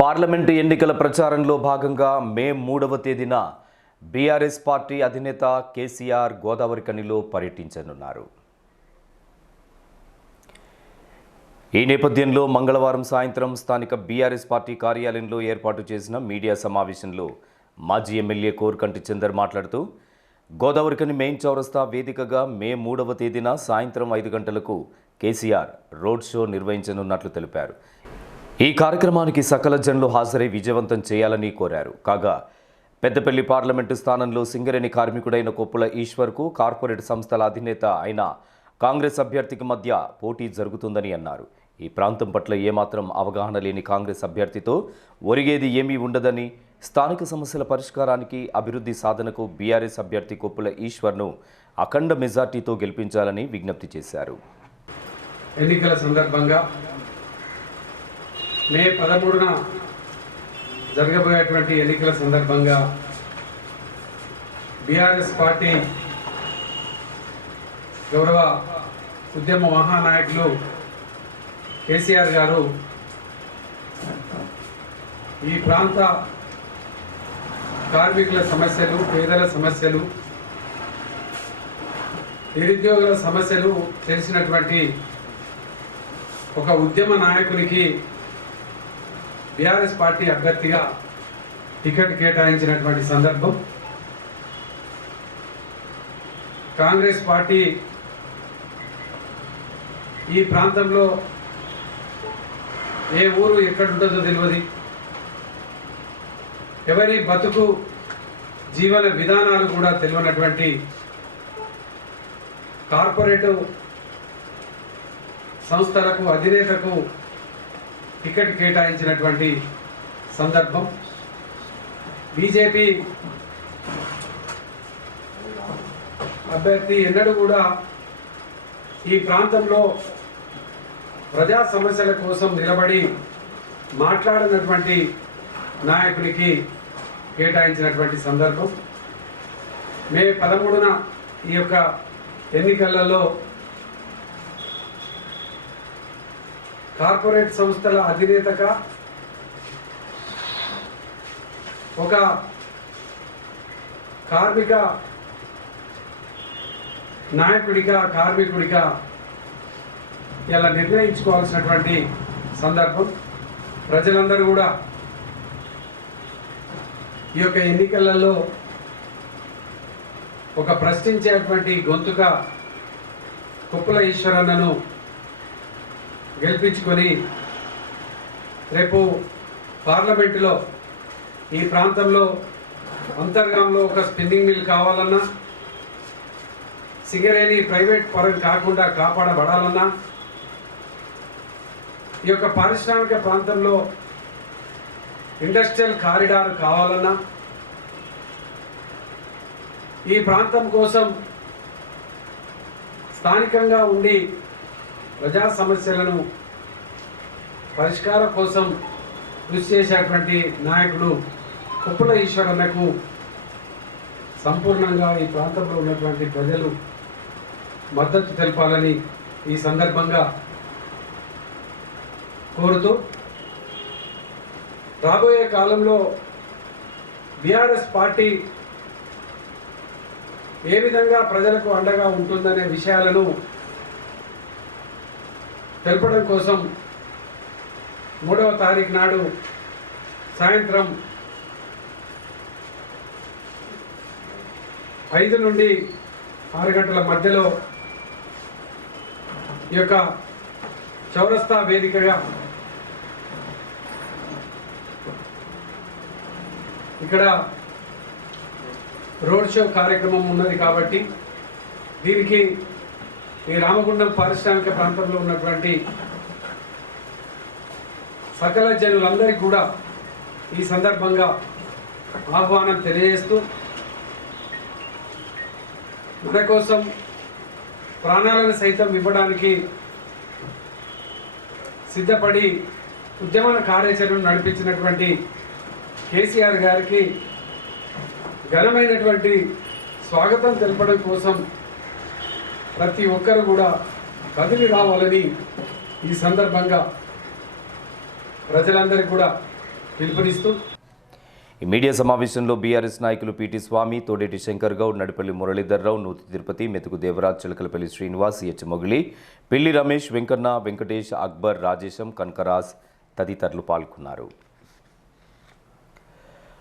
Parliament ఎన్నికల ప్రచారంలో భాగంగా మే మూడవ తేదీన బీఆర్ఎస్ పార్టీ అధినేత కేసీఆర్ గోదావరి కనిలో పర్యటించనున్నారు. ఈ నేపథ్యంలో మంగళవారం సాయంత్రం స్థానిక బీఆర్ఎస్ పార్టీ కార్యాలయంలో ఏర్పాటు చేసిన మీడియా సమావేశంలో మాజీ ఎమ్మెల్యే కోరుకంటి చందర్ మాట్లాడుతూ గోదావరికని మెయిన్ చౌరస్తా వేదికగా మే మూడవ తేదీన సాయంత్రం ఐదు గంటలకు కేసీఆర్ రోడ్ షో నిర్వహించనున్నట్లు తెలిపారు. ఈ కార్యక్రమానికి సకల జనులు హాజరై విజయవంతం చేయాలని కోరారు. కాగా పెద్దపల్లి పార్లమెంటు స్థానంలో సింగరేణి కార్మికుడైన కొప్పుల ఈశ్వర్కు కార్పొరేట్ సంస్థల అధినేత అయిన కాంగ్రెస్ అభ్యర్థికి మధ్య పోటీ జరుగుతుందని అన్నారు. ఈ ప్రాంతం పట్ల ఏమాత్రం అవగాహన లేని కాంగ్రెస్ అభ్యర్థితో ఒరిగేది ఏమీ ఉండదని స్థానిక సమస్యల పరిష్కారానికి అభివృద్ధి సాధనకు బీఆర్ఎస్ అభ్యర్థి కొప్పుల ఈశ్వర్ను అఖండ మెజార్టీతో గెలిపించాలని విజ్ఞప్తి చేశారు. ఎన్నికల సందర్భంగా మే పదమూడున జరగబోయేటువంటి ఎన్నికల సందర్భంగా బీఆర్ఎస్ పార్టీ గౌరవ ఉద్యమ మహానాయకులు కేసీఆర్ గారు ఈ ప్రాంత కార్మికుల సమస్యలు పేదల సమస్యలు నిరుద్యోగుల సమస్యలు తెలిసినటువంటి ఒక ఉద్యమ నాయకునికి బీఆర్ఎస్ పార్టీ అభ్యర్థిగా టికెట్ కేటాయించినటువంటి సందర్భం. కాంగ్రెస్ పార్టీ ఈ ప్రాంతంలో ఏ ఊరు ఎక్కడుంటుందో తెలియదు. ఎవరి బతుకు జీవన విధానాలు కూడా తెలియనటువంటి కార్పొరేటు సంస్థలకు అధినేతకు టికెట్ కేటాయించినటువంటి సందర్భం. బీజేపీ అభ్యర్థి ఎన్నడూ కూడా ఈ ప్రాంతంలో ప్రజా సమస్యల కోసం నిలబడి మాట్లాడినటువంటి నాయకునికి కేటాయించినటువంటి సందర్భం. మే పదమూడున ఈ యొక్క ఎన్నికలలో కార్పొరేట్ సంస్థల అధినేతగా ఒక కార్మిక నాయకుడిగా కార్మికుడిగా ఇలా నిర్ణయించుకోవాల్సినటువంటి సందర్భం. ప్రజలందరూ కూడా ఈ యొక్క ఎన్నికలలో ఒక ప్రశ్నించేటువంటి గొంతుగా కుప్పల ఈశ్వరన్నను గెలిపించుకొని రేపు పార్లమెంటులో ఈ ప్రాంతంలో అంతర్గాంలో ఒక స్పిన్నింగ్ మిల్ కావాలన్నా సింగరేణి ప్రైవేట్ పరం కాకుండా కాపాడబడాలన్నా ఈ యొక్క పారిశ్రామిక ప్రాంతంలో ఇండస్ట్రియల్ కారిడార్ కావాలన్నా ఈ ప్రాంతం కోసం స్థానికంగా ఉండి ప్రజా సమస్యలను పరిష్కారం కోసం కృషి చేసేటువంటి నాయకుడు కుప్పల ఈశ్వరన్నకు సంపూర్ణంగా ఈ ప్రాంతంలో ఉన్నటువంటి ప్రజలు మద్దతు తెలపాలని ఈ సందర్భంగా కోరుతూ రాబోయే కాలంలో బీఆర్ఎస్ పార్టీ ఏ విధంగా ప్రజలకు అండగా ఉంటుందనే విషయాలను తెలపడం కోసం మూడవ తారీఖు నాడు సాయంత్రం ఐదు నుండి ఆరు గంటల మధ్యలో ఈ యొక్క చౌరస్తా వేదికగా ఇక్కడ రోడ్ షో కార్యక్రమం ఉన్నది కాబట్టి దీనికి ఈ రామగుండం పారిశ్రామిక ప్రాంతంలో ఉన్నటువంటి సకల జనులందరికీ కూడా ఈ సందర్భంగా ఆహ్వానం తెలియజేస్తూ మన కోసం ప్రాణాలను సైతం ఇవ్వడానికి సిద్ధపడి ఉద్యమన కార్యాచరణను నడిపించినటువంటి కేసీఆర్ గారికి ఘనమైనటువంటి స్వాగతం తెలపడం కోసం ప్రతి ఒక్కరు కూడా కదిలి రావాలని ఈ సందర్భంగా ప్రజలందరికీ కూడా పిలుపునిస్తూ ఈ మీడియా సమావేశంలో బీఆర్ఎస్ నాయకులు పీటీ స్వామి తోడేటి శంకర్ గౌడ్ నడిపల్లి మురళీధర్రావు నూతి తిరుపతి మెతుకు దేవరాజ్ చిలకలపల్లి శ్రీనివాస్ హెచ్ మొగిలి పిల్లి రమేష్ వెంకన్న వెంకటేష్ అక్బర్ రాజేశం కనకరాజ్ తదితరులు పాల్గొన్నారు.